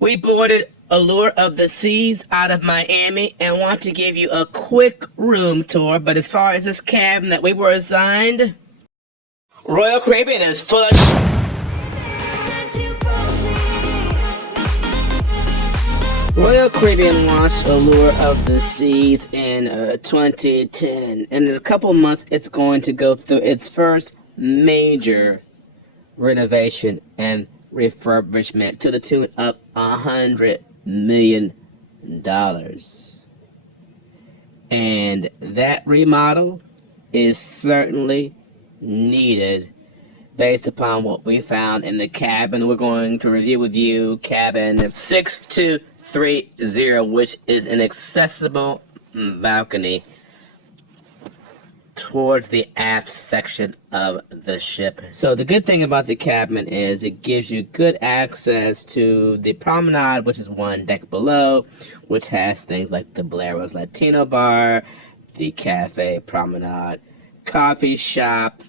We boarded Allure of the Seas out of Miami and want to give you a quick room tour, but as far as this cabin that we were assigned, Royal Caribbean is full of Royal Caribbean launched Allure of the Seas in 2010, and in a couple months it's going to go through its first major renovation and refurbishment to the tune of $100 million. And that remodel is certainly needed based upon what we found in the cabin. We're going to review with you cabin 6230, which is an accessible balcony towards the aft section of the ship. So the good thing about the cabin is it gives you good access to the promenade, which is one deck below, which has things like the Blairo's Latino bar, the cafe promenade, coffee shop,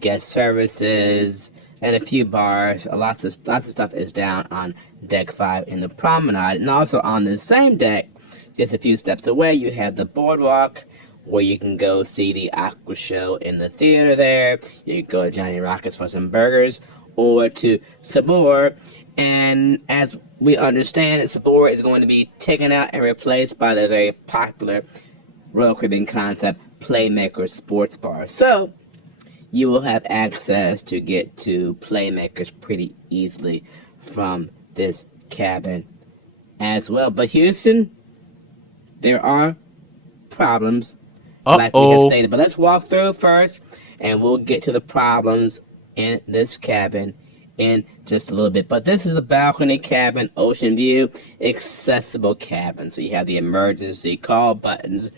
guest services, and a few bars. Lots of stuff is down on deck 5 in the promenade. And also on the same deck, just a few steps away, you have the boardwalk, where you can go see the Aqua Show in the theater there. You can go to Johnny Rockets for some burgers, or to Sabor. And as we understand, Sabor is going to be taken out and replaced by the very popular Royal Caribbean concept Playmaker Sports Bar. So you will have access to get to Playmakers pretty easily from this cabin as well. But Houston, there are problems like we have stated. But let's walk through first, and we'll get to the problems in this cabin in just a little bit. But this is a balcony cabin, ocean view, accessible cabin. So you have the emergency call buttons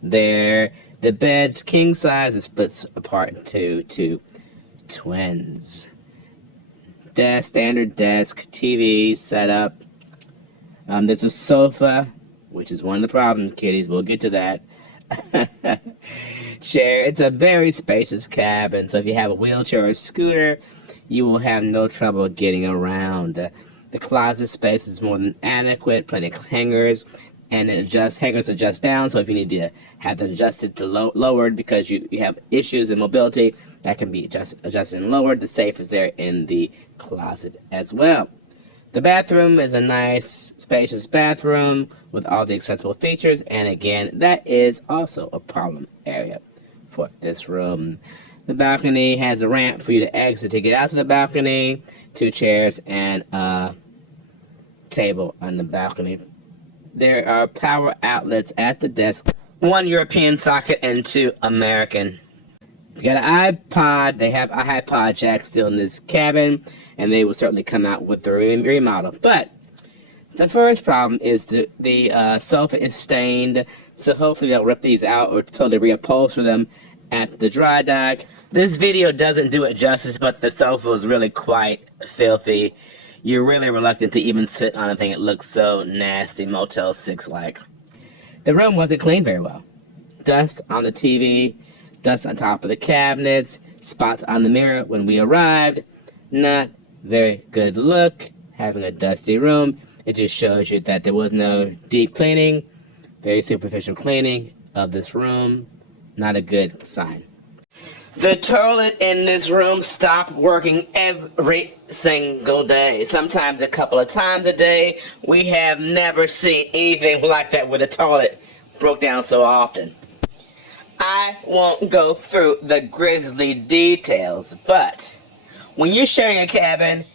there. The bed's king size. It splits apart into two twins. Desk, standard desk, TV setup. There's a sofa, which is one of the problems, kiddies. We'll get to that. Chair. It's a very spacious cabin, so if you have a wheelchair or scooter, you will have no trouble getting around. The closet space is more than adequate, plenty of hangers, and hangers adjust down, so if you need to have them adjusted to lowered because you have issues in mobility, that can be adjusted and lowered. The safe is there in the closet as well. The bathroom is a nice, spacious bathroom with all the accessible features, and again, that is also a problem area for this room. The balcony has a ramp for you to exit to get out to the balcony, 2 chairs, and a table on the balcony. There are power outlets at the desk, 1 European socket and 2 American. You got an iPod. They have a iPod jack still in this cabin, and they will certainly come out with the remodel. But the first problem is the sofa is stained, so hopefully they'll rip these out or totally reupholster them at the dry dock. This video doesn't do it justice, but the sofa is really quite filthy. You're really reluctant to even sit on a thing. It looks so nasty, Motel 6-like. The room wasn't cleaned very well. Dust on the TV, dust on top of the cabinets, spots on the mirror when we arrived. Not very good look, having a dusty room. It just shows you that there was no deep cleaning, very superficial cleaning of this room. Not a good sign. The toilet in this room stopped working every single day, sometimes a couple of times a day. We have never seen anything like that where the toilet broke down so often. I won't go through the grisly details, but when you're sharing a cabin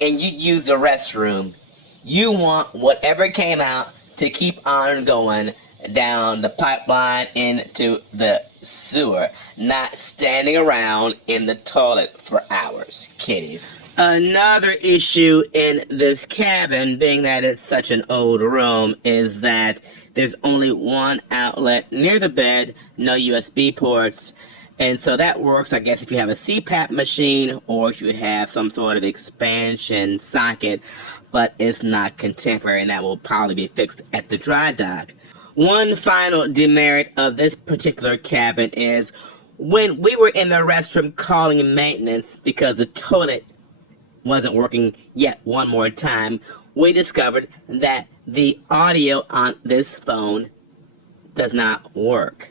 and you use a restroom, you want whatever came out to keep on going down the pipeline into the sewer, not standing around in the toilet for hours, kiddies. Another issue in this cabin, being that it's such an old room, is that there's only one outlet near the bed, no USB ports, and so that works, I guess, if you have a CPAP machine or if you have some sort of expansion socket, but it's not contemporary, and that will probably be fixed at the dry dock. One final demerit of this particular cabin is when we were in the restroom calling maintenance because the toilet wasn't working yet one more time, we discovered that the audio on this phone does not work.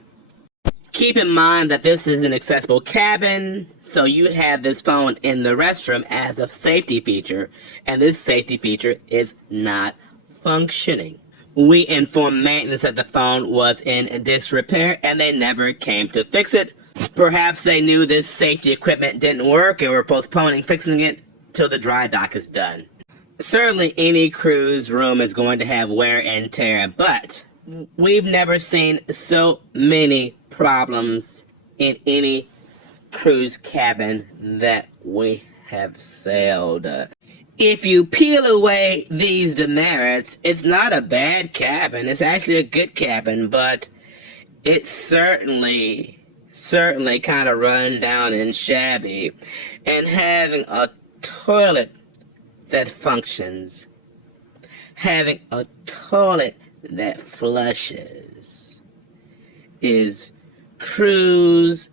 Keep in mind that this is an accessible cabin, so you have this phone in the restroom as a safety feature, and this safety feature is not functioning. We informed maintenance that the phone was in disrepair, and they never came to fix it. Perhaps they knew this safety equipment didn't work and were postponing fixing it till the dry dock is done. Certainly any cruise room is going to have wear and tear, but we've never seen so many problems in any cruise cabin that we have sailed. If you peel away these demerits, it's not a bad cabin. It's actually a good cabin, but it's certainly kind of run down and shabby. And having a toilet that functions, having a toilet that flushes, is cruise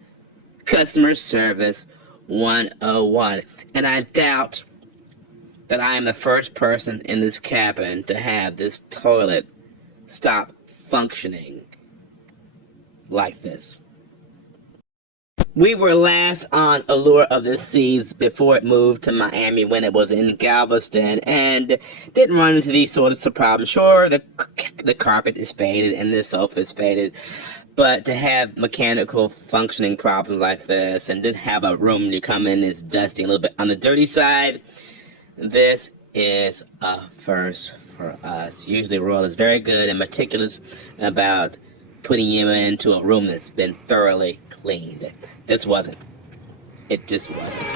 customer service 101. And I doubt that I am the first person in this cabin to have this toilet stop functioning like this. We were last on Allure of the Seas before it moved to Miami when it was in Galveston, and didn't run into these sorts of problems. Sure, the carpet is faded and the sofa is faded, but to have mechanical functioning problems like this and then have a room you come in is dusty, a little bit on the dirty side, this is a first for us. Usually Royal is very good and meticulous about putting you into a room that's been thoroughly cleaned. This wasn't. It just wasn't.